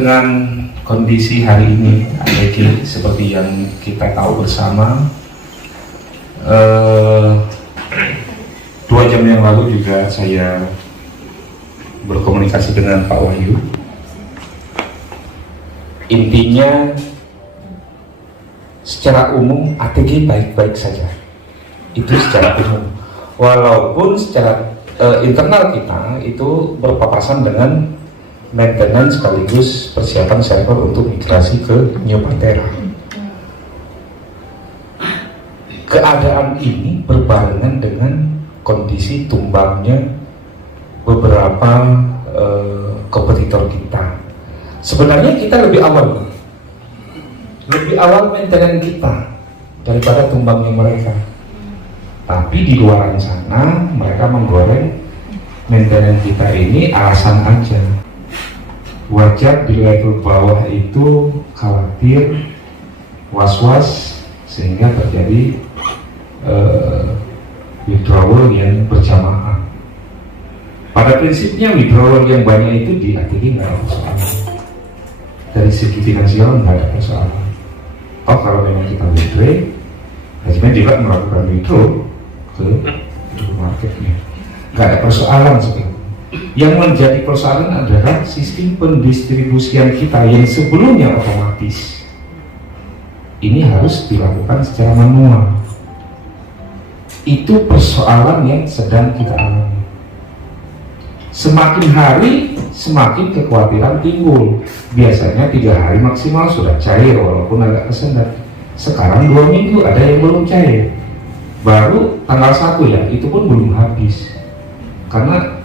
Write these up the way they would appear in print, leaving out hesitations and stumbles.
dengan kondisi hari ini ATG seperti yang kita tahu bersama, 2 jam yang lalu juga saya berkomunikasi dengan Pak Wahyu. Intinya secara umum ATG baik-baik saja, itu secara umum, walaupun secara internal kita itu berpapasan dengan maintenance sekaligus persiapan server untuk migrasi ke New Pantera. Keadaan ini berbarengan dengan kondisi tumbangnya beberapa kompetitor kita. Sebenarnya kita lebih awal maintenance kita daripada tumbangnya mereka. Tapi di luar sana mereka menggoreng maintenance kita ini alasan aja. Wajar di level bawah itu khawatir, was-was, sehingga terjadi withdrawal yang berjamaah. Pada prinsipnya withdrawal yang banyak itu di ATG nggak ada persoalan. Dari segi finansial nggak ada persoalan. Oh, kalau memang kita withdraw, manajemen juga melakukan withdraw ke marketnya, nggak ada persoalan sebenarnya. Yang menjadi persoalan adalah sistem pendistribusian kita yang sebelumnya otomatis ini harus dilakukan secara manual. Itu persoalan yang sedang kita alami. Semakin hari semakin kekhawatiran timbul. Biasanya 3 hari maksimal sudah cair walaupun agak kesendat. Sekarang 2 minggu ada yang belum cair. Baru tanggal 1 ya, itu pun belum habis. Karena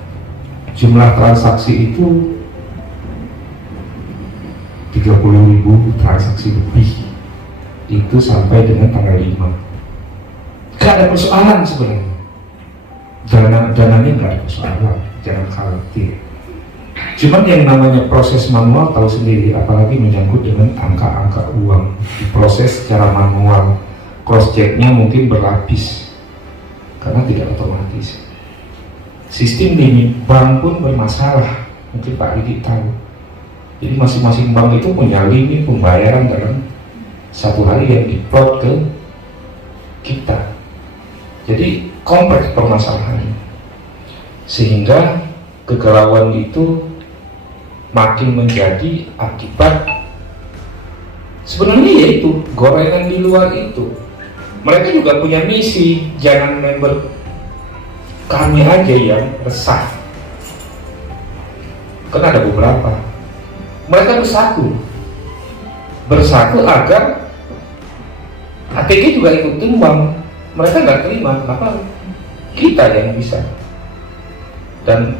jumlah transaksi itu 30.000 transaksi lebih. Itu sampai dengan tanggal 5. Gak ada persoalan sebenarnya. Dananya gak ada persoalan, jangan khawatir. Cuman yang namanya proses manual tahu sendiri, apalagi menyangkut dengan angka-angka uang, diproses secara manual, cross checknya mungkin berlapis karena tidak otomatis. Sistem limit bank pun bermasalah, mungkin Pak Ridi tahu. Jadi masing-masing bank itu punya limit pembayaran dalam 1 hari yang diplot ke kita. Jadi kompleks permasalahannya, sehingga kegalauan itu makin menjadi akibat sebenarnya yaitu gorengan di luar itu. Mereka juga punya misi, jangan member kami aja yang resah. Karena ada beberapa mereka bersatu agar ATG juga ikut tumbang. Mereka nggak terima, kenapa kita yang bisa. Dan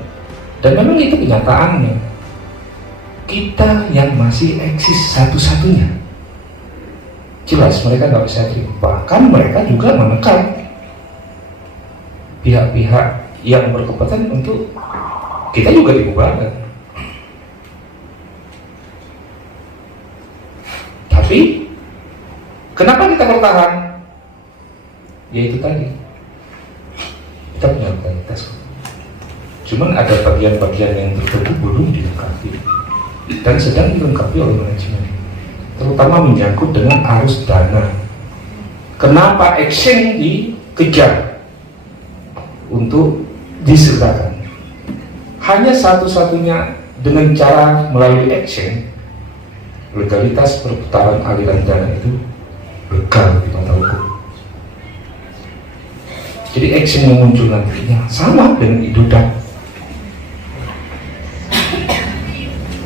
memang itu kenyataannya. Kita yang masih eksis satu-satunya. Jelas mereka nggak bisa terima. Bahkan mereka juga menekan pihak-pihak yang berkepentingan untuk kita juga dibubarkan. Tapi kenapa kita bertahan? Ya itu tadi, kita punya kualitas. Cuman ada bagian-bagian yang tertentu belum dilengkapi dan sedang dilengkapi oleh manajemen, terutama menyangkut dengan arus dana. Kenapa exchange dikejar untuk disertakan? Hanya satu-satunya dengan cara melalui exchange, legalitas perputaran aliran dana itu legal di mata hukum. Jadi action yang muncul nantinya sama dengan Indodax.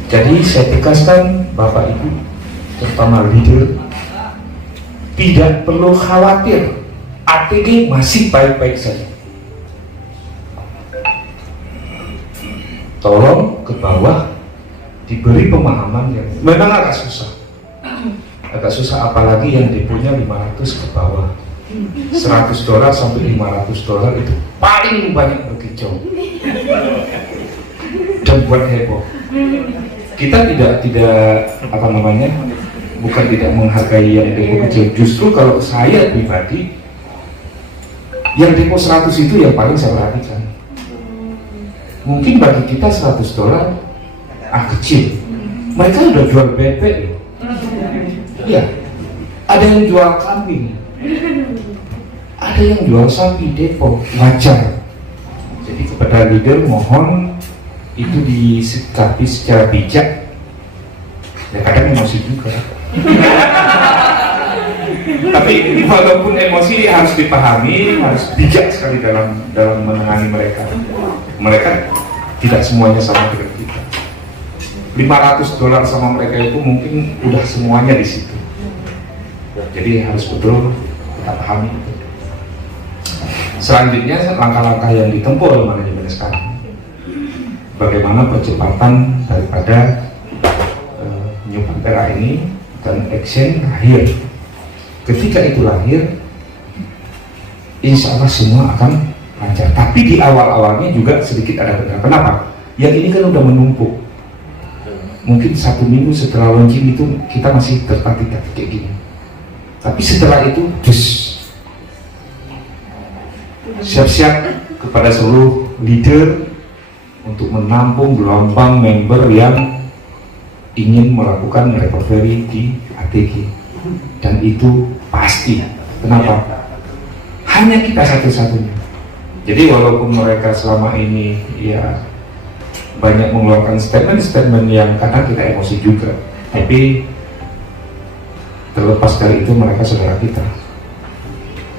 Jadi saya tegaskan Bapak Ibu, terutama leader, tidak perlu khawatir, ATG masih baik-baik saja. Tolong ke bawah diberi pemahaman yang memang agak susah. Agak susah apalagi yang deponya 500 ke bawah. $100 sampai $500 itu paling banyak berkicau dan buat heboh. Kita tidak apa namanya, bukan tidak menghargai yang depo kecil. Justru kalau saya pribadi, yang depo 100 itu yang paling saya perhatikan. Mungkin bagi kita $100 kecil, Mereka udah jual bebek loh. Iya. Ada yang jual kambing. Ada yang jual sapi Depok. Wajar. Jadi kepada leader mohon itu disikapi secara bijak. Ya kadang emosi juga. Tapi walaupun emosi harus dipahami, harus bijak sekali dalam menangani mereka. Mereka tidak semuanya sama dengan kita. $500 sama mereka itu mungkin udah semuanya di situ. Jadi harus betul kita pahami. Selanjutnya langkah-langkah yang ditempuh oleh manajemen sekarang. Bagaimana percepatan daripada New Pantera ini dan action lahir. Ketika itu lahir, insya Allah semua akan lancar. Tapi di awal-awalnya juga sedikit ada kendala. Kenapa? Yang ini kan udah menumpuk. Mungkin 1 minggu setelah launching itu kita masih tertatih-tatih kayak gini. Tapi setelah itu, siap-siap kepada seluruh leader untuk menampung gelombang member yang ingin melakukan recovery di ATG. Dan itu pasti. Kenapa? Hanya kita satu-satunya. Jadi walaupun mereka selama ini ya banyak mengeluarkan statement-statement yang kadang kita emosi juga, tapi terlepas dari itu mereka saudara kita.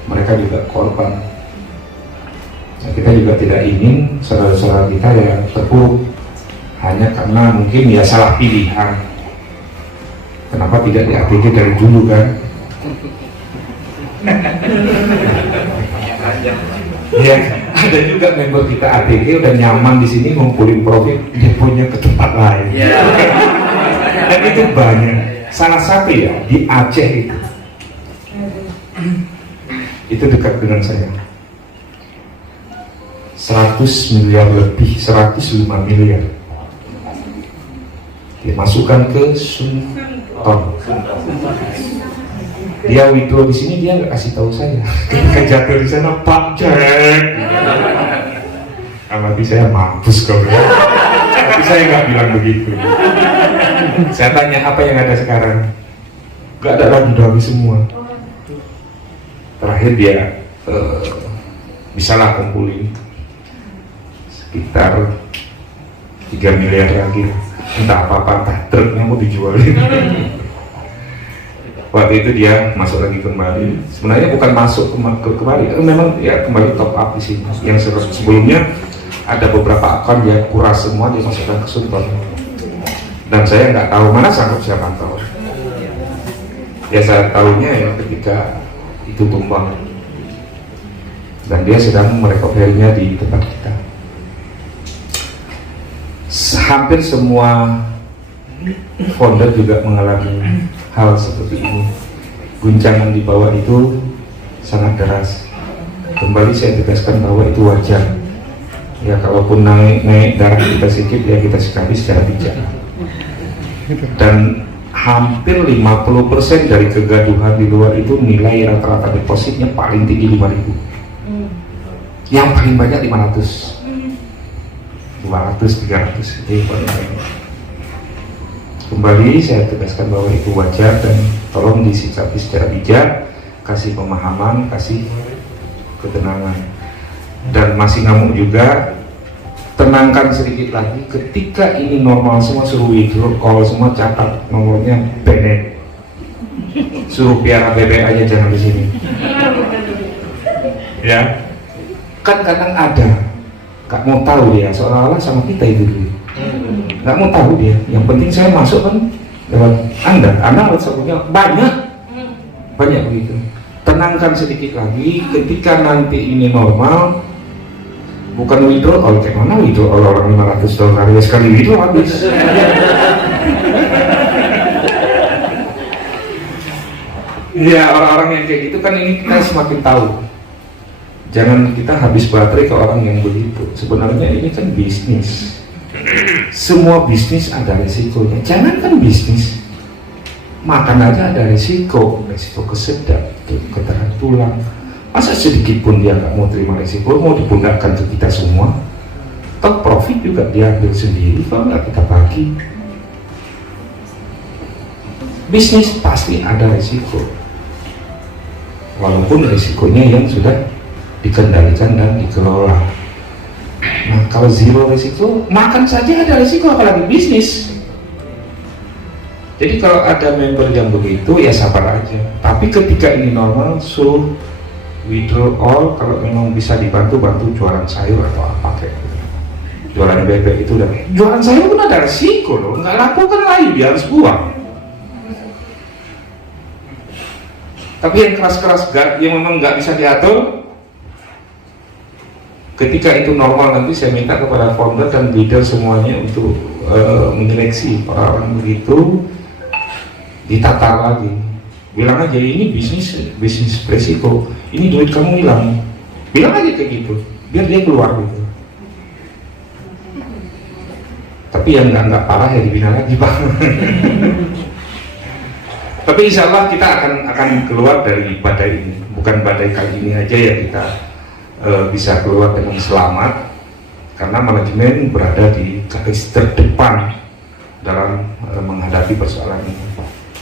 Mereka juga korban. Nah, kita juga tidak ingin saudara-saudara kita yang terpuruk hanya karena mungkin ya salah pilihan. Kenapa tidak di ATG dari dulu kan? Ya, ada juga member kita ATG udah nyaman di sini ngumpulin profit, dia punya ke tempat lain. Dan itu banyak. Salah satu ya di Aceh itu dekat dengan saya. 100 miliar lebih, 105 miliar dimasukkan ke Sunton. Dia withdraw di sini, dia nggak kasih tahu saya. Ketika jatuh di sana, Pak Jack. Amati saya mampus kau. Tapi saya nggak bilang begitu. Saya tanya apa yang ada sekarang. Nggak ada lagi, udah habis semua. Terakhir dia bisalah kumpulin sekitar 3 miliar lagi. Entah apa-apa, entah truknya mau dijualin. Waktu itu dia masuk lagi kembali. Sebenarnya bukan masuk kembali, memang ya kembali top up di sini. Yang sebelumnya ada beberapa akun dia kuras semua, dia masukkan ke Sunton. Dan saya nggak tahu, mana sanggup saya pantau. Ya saya tahunya ya ketika itu tumbang. Dan dia sedang merecovery-nya di tempat kita. Hampir semua founder juga mengalami hal seperti ini. Guncangan di bawah itu sangat deras. Kembali saya tegaskan bahwa itu wajar. Ya kalaupun naik darah kita sedikit, ya kita sikapi secara bijak. Dan hampir 50% dari kegaduhan di luar itu nilai rata-rata depositnya paling tinggi 5.000. Yang paling banyak 500. 200, 300 itu kembali saya tegaskan bahwa itu wajar dan tolong disikapi secara bijak, kasih pemahaman, kasih ketenangan, dan masih ngamuk juga, tenangkan sedikit lagi. Ketika ini normal semua, suruh withdraw, kalau semua catat nomornya benet, suruh piara bebek aja, jangan di sini ya, kan kadang ada gak mau tahu dia, seolah-olah sama kita itu dulu. Gak mau tahu dia, yang penting saya masuk kan lewat Anda WhatsApp-nya banyak begitu. Tenangkan sedikit lagi, ketika nanti ini normal, bukan withdrawal, kayak mana withdrawal orang $500 ya, sekali withdraw habis. Ya orang-orang yang kayak gitu kan ini kita semakin tahu. Jangan kita habis baterai ke orang yang begitu. Sebenarnya ini kan bisnis. Semua bisnis ada resikonya. Jangan kan bisnis, makan aja ada resiko kesedap, ketahan tulang. Masa sedikit pun dia nggak mau terima resiko, mau dipundakkan ke kita semua. Toh profit juga dia ambil sendiri, kalau nggak kita bagi. Bisnis pasti ada risiko, walaupun risikonya yang sudah dikendalikan dan dikelola. Nah, kalau zero risiko, makan saja ada risiko, apalagi bisnis. Jadi kalau ada member yang begitu, ya sabar aja. Tapi ketika ini normal, suruh withdraw all. Kalau memang bisa dibantu, bantu jualan sayur atau apa kayak gitu. Jualan bebek itu udah. Jualan sayur pun ada risiko loh, nggak laku kan lagi, dia harus buang. Tapi yang keras-keras, yang memang nggak bisa diatur, ketika itu normal nanti saya minta kepada founder dan leader semuanya untuk menyeleksi orang-orang begitu, ditata lagi. Bilang aja ini bisnis resiko, ini duit kamu hilang. Bilang aja kayak gitu, biar dia keluar gitu. Tapi yang nggak parah ya dibina lagi Pak. Tapi insya Allah kita akan keluar dari badai ini. Bukan badai kali ini aja ya kita bisa keluar dengan selamat, karena manajemen berada di garis terdepan dalam menghadapi persoalan ini.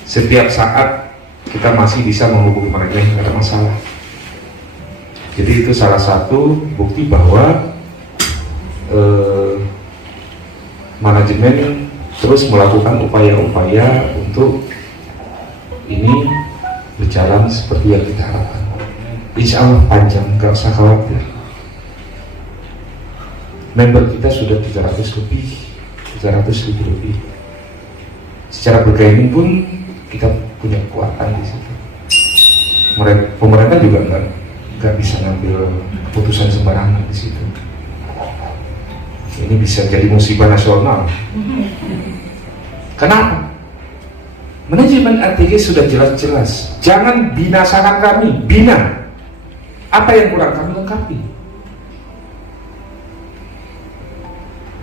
Setiap saat kita masih bisa menghubungi mereka, tidak ada masalah. Jadi itu salah satu bukti bahwa manajemen terus melakukan upaya-upaya untuk ini berjalan seperti yang kita harapkan. Insya Allah panjang, gak usah khawatir. Member kita sudah 300 lebih. Secara bergaining pun kita punya kekuatan di situ. Pemerintah juga nggak bisa ngambil keputusan sembarangan di situ. Ini bisa jadi musibah nasional. Kenapa? Manajemen ATG sudah jelas-jelas, jangan binasakan kami, bina. Apa yang kurang kami lengkapi.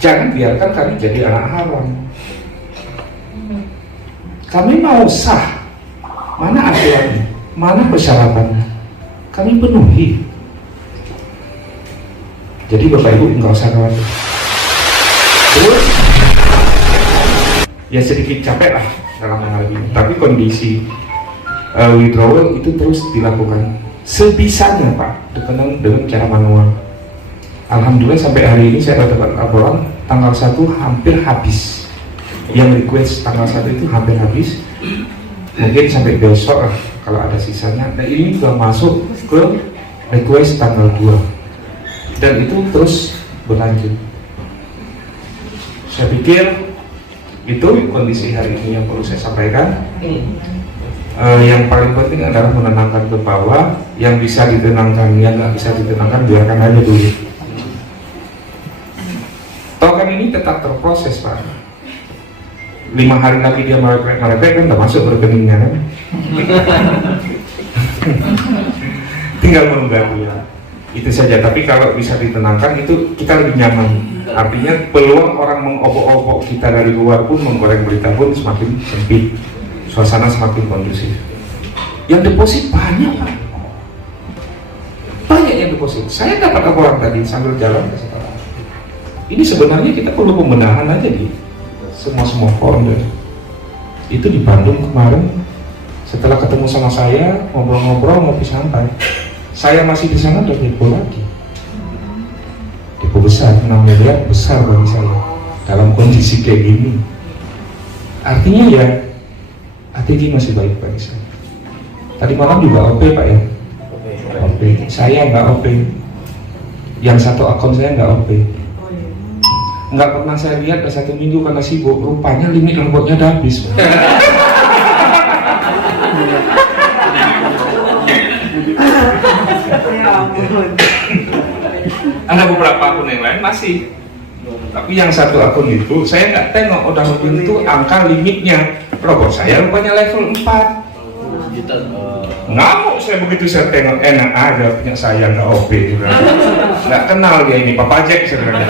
Jangan biarkan kami jadi anak haram. Kami mau sah. Mana aturannya? Mana persyaratannya? Kami penuhi. Jadi Bapak Ibu nggak usah khawatir. Terus ya sedikit capek lah dalam hal ini. Tapi kondisi withdrawal itu terus dilakukan sebisanya Pak, dengan cara manual. Alhamdulillah sampai hari ini saya dapat laporan tanggal 1 hampir habis. Yang request tanggal 1 itu hampir habis. Mungkin sampai besok kalau ada sisanya. Nah ini sudah masuk ke request tanggal 2. Dan itu terus berlanjut. Saya pikir itu kondisi hari ini yang perlu saya sampaikan. Yang paling penting adalah menenangkan ke bawah. Yang bisa ditenangkan, yang nggak bisa ditenangkan biarkan aja dulu. Token ini tetap terproses Pak. 5 hari lagi dia melepek kan udah masuk rekeningnya kan. Tinggal menunggu ya. Itu saja. Tapi kalau bisa ditenangkan itu kita lebih nyaman. Artinya peluang orang mengobok-obok kita dari luar pun, menggoreng berita pun semakin sempit. Suasana semakin kondusif. Yang deposit banyak Pak. Banyak yang deposit. Saya dapat laporan tadi sambil jalan ke sekolah. Ini sebenarnya kita perlu pembenahan aja di semua founder. Itu di Bandung kemarin setelah ketemu sama saya, ngobrol-ngobrol, ngopi santai. Saya masih di sana udah depo lagi. Depo besar, 6 miliar besar bagi saya dalam kondisi kayak gini. Artinya ya ATG masih baik bagi saya. Tadi malam juga OP Pak ya. OP. Saya nggak OP. Yang satu akun saya nggak OP. Nggak pernah saya lihat ada 1 minggu karena sibuk. Rupanya limit robotnya udah habis. Ada beberapa akun yang lain masih. Tapi yang satu akun itu saya nggak tengok udah itu angka limitnya. Robot saya rupanya level 4. Ngamuk saya begitu saya tengok, enak aja punya saya nggak OP juga. Nggak kenal dia ini Papa Jack sebenarnya.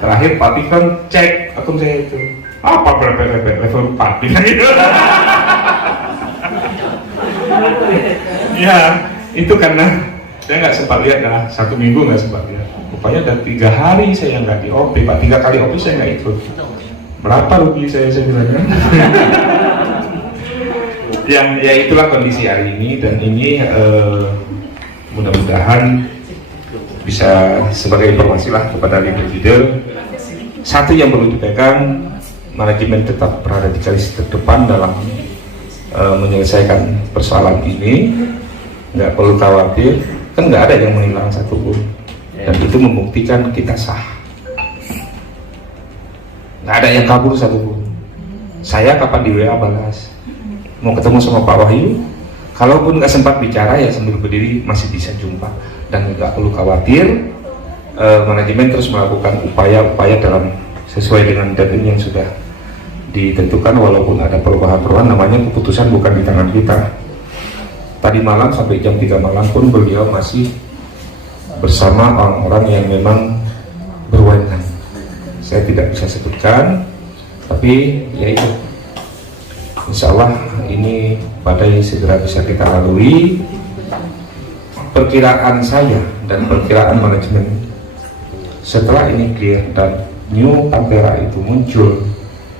Terakhir Pak Pikon cek akun saya itu. Apa berapa level 4 gitu. Ya itu karena saya nggak sempat lihat lah, 1 minggu nggak sempat lihat. Rupanya ada 3 hari saya nggak di OP Pak, 3 kali OP saya nggak ikut. Berapa rugi saya sebenarnya? Yang ya itulah kondisi hari ini, dan ini mudah-mudahan bisa sebagai informasi lah kepada leader-leader. Satu yang perlu dipegang, manajemen tetap berada di garis terdepan dalam menyelesaikan persoalan ini. Nggak perlu khawatir, kan nggak ada yang menghilang satupun, dan itu membuktikan kita sah. Nggak ada yang kabur satupun. Saya kapan di WA balas, mau ketemu sama Pak Wahyu, kalaupun nggak sempat bicara ya sambil berdiri masih bisa jumpa, dan nggak perlu khawatir. Manajemen terus melakukan upaya-upaya dalam sesuai dengan deadline yang sudah ditentukan, walaupun ada perubahan-perubahan, namanya keputusan bukan di tangan kita. Tadi malam sampai jam 3 malam pun beliau masih bersama orang-orang yang memang berwenang. Saya tidak bisa sebutkan, tapi ya itu, insya Allah ini badai segera bisa kita lalui. Perkiraan saya dan perkiraan manajemen, setelah ini clear dan New Pantera itu muncul,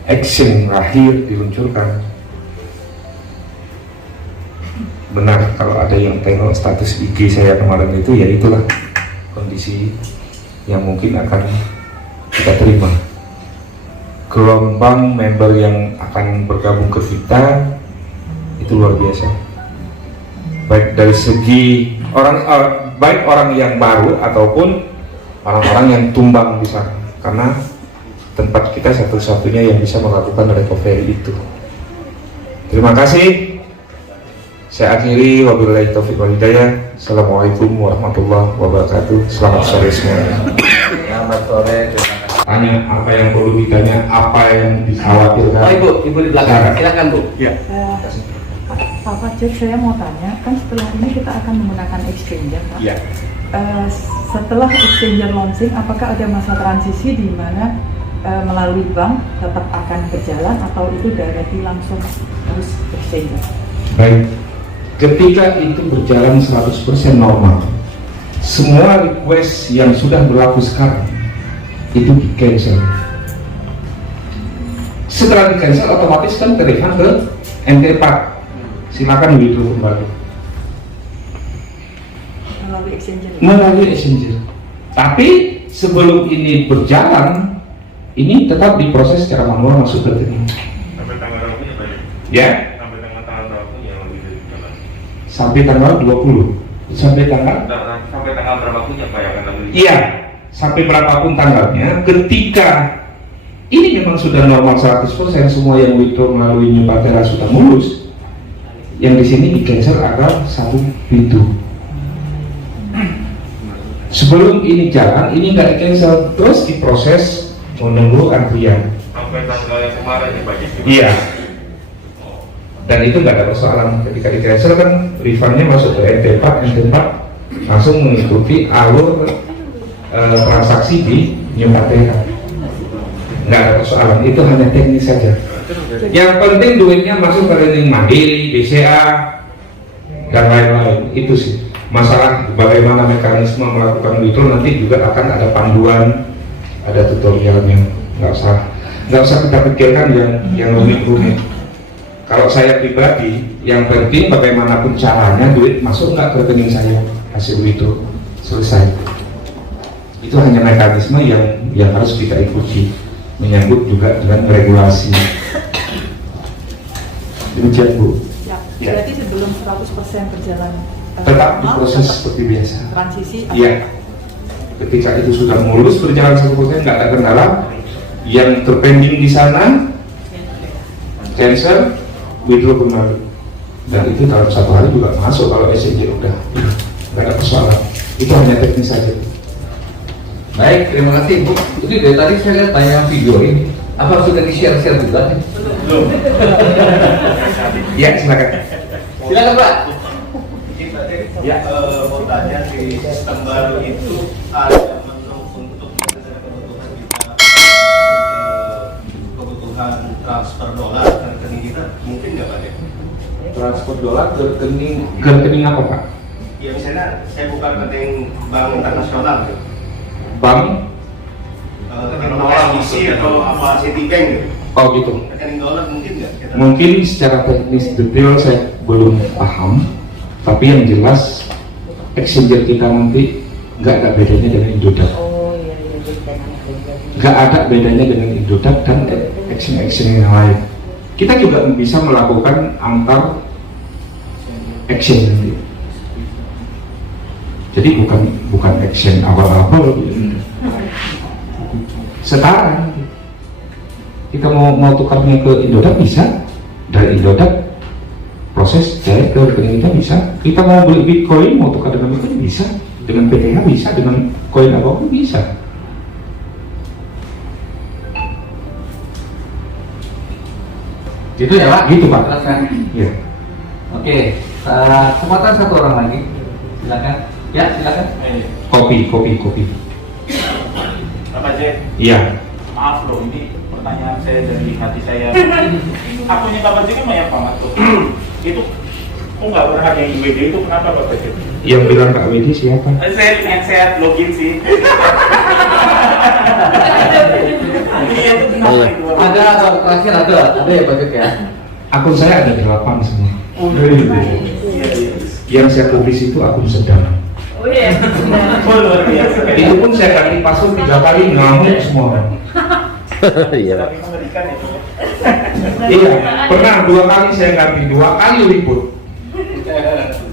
action lahir diluncurkan. Benar kalau ada yang tengok status IG saya kemarin itu, ya itulah kondisi yang mungkin akan kita terima. Gelombang member yang akan bergabung ke kita itu luar biasa, baik dari segi baik orang yang baru ataupun orang-orang yang tumbang di sana, karena tempat kita satu-satunya yang bisa melakukan recovery itu. Terima kasih. Saya akhiri, wabillahi taufiq wal hidayah. Assalamualaikum warahmatullahi wabarakatuh. Selamat sore semuanya. Selamat sore. Tanya apa yang perlu ditanya, apa yang dikhawatirkan. Oh, ibu di belakang. Silakan Bu. Ya. Pak Fajar, saya mau tanya, kan setelah ini kita akan menggunakan exchanger, Pak. Ya. Setelah exchanger launching, apakah ada masa transisi di mana melalui bank tetap akan berjalan atau itu directly langsung harus exchanger? Baik. Ketika itu berjalan 100% normal, semua request yang sudah berlaku sekarang itu di cancel. Setelah di cancel, otomatis kan terifan ke MT4. Silakan withdraw kembali Melalui exchanger. melalui exchanger. Tapi sebelum ini berjalan, ini tetap diproses secara manual masuk ke rekening. Sampai tanggal berapa ya? Ya, Sampai tanggal berapa yang lebih dari jalan? sampai tanggal 20. Sampai tanggal? Sampai tanggal berapa pun ya Pak yang akan lebih? Iya, sampai berapapun tanggalnya. Ketika ini memang sudah normal 100%, semua yang withdraw melalui New Pantera sudah mulus. Yang di sini di cancel ada satu pintu. Sebelum ini jalan, ini nggak di cancel, terus diproses menunggu antrian. Sampai tanggal yang kemarin ya Pak? Iya. Dan itu nggak ada persoalan. Ketika di cancel kan refundnya masuk ke NT4 langsung mengikuti alur transaksi di New Pantera. Nggak ada persoalan, itu hanya teknis saja. Yang penting duitnya masuk ke rekening Mandiri, BCA, dan lain-lain. Itu sih masalah bagaimana mekanisme melakukan withdraw, nanti juga akan ada panduan, ada tutorialnya. Nggak usah kita pikirkan yang rumit-rumit. Kalau saya pribadi, yang penting bagaimanapun caranya duit masuk nggak ke rekening saya, hasil withdraw selesai. Itu hanya mekanisme yang harus kita ikuti, menyangkut juga dengan regulasi. Demikian Bu. Ya, berarti sebelum 100% berjalan Tetap normal, diproses tetap seperti biasa. transisi. Iya. Ketika itu sudah mulus berjalan 100%, nggak ada kendala, yang terpending di sana cancel, withdraw kembali, dan itu dalam 1 hari juga masuk kalau SCJ udah nggak ada persoalan. Itu hanya teknis saja. Baik, terima kasih Bu. Itu dari tadi saya lihat banyak video ini. Apa sudah di-share juga nih? Belum. Ya, silakan. Silakan Pak. Ya, mau tanya di sistem baru itu ada menu untuk kebutuhan transfer dolar ke rekening kita, mungkin nggak Pak? Transfer dolar ke rekening apa Pak? Ya misalnya saya buka rekening bank internasional gitu. Bank? Rekening SBC atau apa Citibank gitu. Oh gitu. Rekening dolar mungkin nggak kita Mungkin secara teknis detail saya belum paham, tapi yang jelas exchanger kita nanti nggak ada bedanya dengan Indodax. Nggak ada bedanya dengan Indodax dan action yang lain. Kita juga bisa melakukan antar action nanti. Jadi bukan action awal-awal, setara. Kita mau tukarnya ke Indodax bisa, dari Indodax proses direct ke rekening kita bisa. Kita mau beli Bitcoin, mau tukar dengan Bitcoin bisa, dengan PTH bisa, dengan koin apapun bisa. Gitu ya Pak? Gitu Pak. Jelaskan. Ya. Oke, kesempatan satu orang lagi. Silakan. Ya, silakan. Kopi. Bapak J, Iya. maaf loh, ini pertanyaan saya dari hati saya. Akunnya Bapak J kan banyak banget tuh. Itu kok nggak pernah ada yang IWD itu kenapa Bapak J? Yang bilang Kak Wedi siapa? Saya login sih. Iya itu kenapa itu? Ada terakhir ada ya Pak Jek ya. Akun saya ada 8 semua. Iya. Yang saya publis itu akun sedang. Oh luar biasa. Itu pun saya ganti password 3 kali, ngamuk semua. Iya. Tapi mengerikan itu. Iya, pernah 2 kali saya ganti, 2 kali ribut.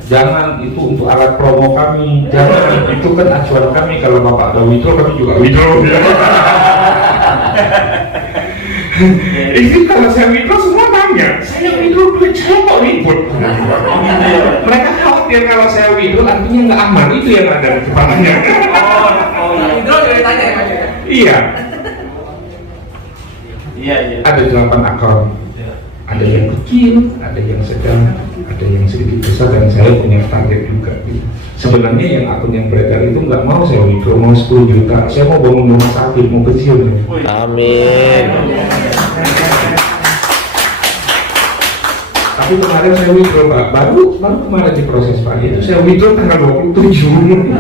Jangan, itu untuk alat promo kami. Jangan, itu kan acuan kami. Kalau Bapak ada withdraw, kami juga withdraw. Ini kalau saya withdraw semua tanya, saya withdraw duit, saya kok ribut? Mereka khawatir kalau saya withdraw artinya nggak aman, itu yang ada di kepalanya. Withdraw dari tanya ya Pak Jek. Iya, Iya. ada 8 akun. Ada yang kecil, ada yang sedang, ada yang sedikit besar, dan saya punya target juga gitu. Sebenarnya yang akun yang beredar itu nggak mau saya withdraw, mau 10 juta, saya mau bangun rumah sakit, mau kecil. Amin. Tapi kemarin saya withdraw Pak, baru kemarin diproses Pak, itu saya withdraw tanggal 27.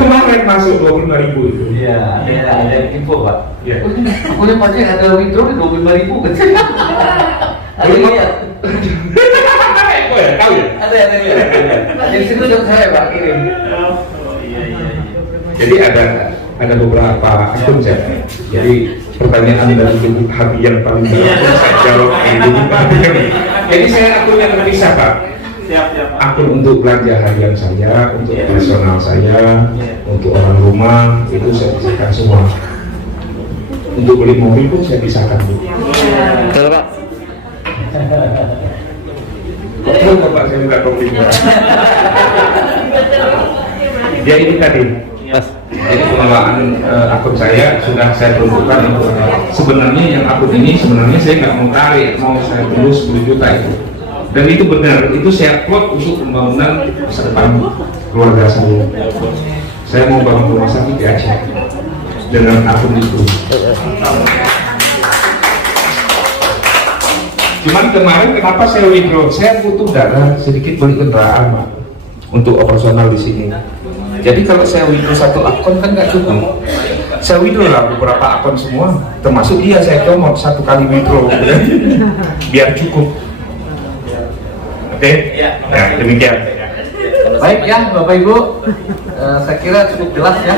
Kemarin masuk 25.000 itu. Iya, ada info Pak. Iya. Akunnya Pak Jek ada withdraw 25.000 kan? Ada lihat? Oh ya, tahu ya? Ada. Dari situ juga saya Pak kirim. Iya. Jadi ada beberapa akun saya. Jadi pertanyaan dari hati yang paling dalam pun saya jawab ini. Jadi saya akun yang terpisah Pak. Siap. Akun untuk belanja harian saya, untuk personal saya, untuk orang rumah itu saya pisahkan semua. Untuk beli mobil pun saya pisahkan. Betul Pak. Betul Bapak, saya minta kopi. Ya ini tadi. Mas. Jadi pengelolaan akun saya sudah saya tentukan itu. Sebenarnya yang akun ini sebenarnya saya nggak mau tarik, mau saya tunggu 10 juta itu. Dan itu benar, itu saya plot untuk pembangunan masa depan keluarga saya. Saya mau bangun rumah sakit di Aceh dengan akun itu. Cuman kemarin kenapa saya withdraw? Saya butuh dana sedikit beli kendaraan Pak, untuk operasional di sini. Jadi kalau saya withdraw 1 akun kan nggak cukup. Saya withdraw lah beberapa akun semua, termasuk dia saya comot 1 kali withdraw, biar cukup. Oke? Ya, Demikian. Baik ya Bapak Ibu, saya kira cukup jelas ya.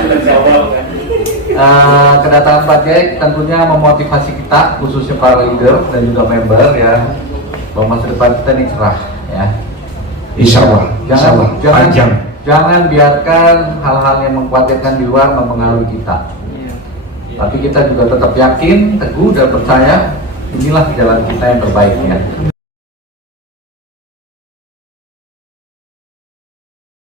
Kedatangan Pak Jek tentunya memotivasi kita, khususnya para leader dan juga member ya, bahwa masa depan kita ini cerah ya. Insya Allah. Jangan biarkan hal-hal yang mengkhawatirkan di luar mempengaruhi kita. Tapi kita juga tetap yakin, teguh dan percaya inilah jalan kita yang terbaik ya.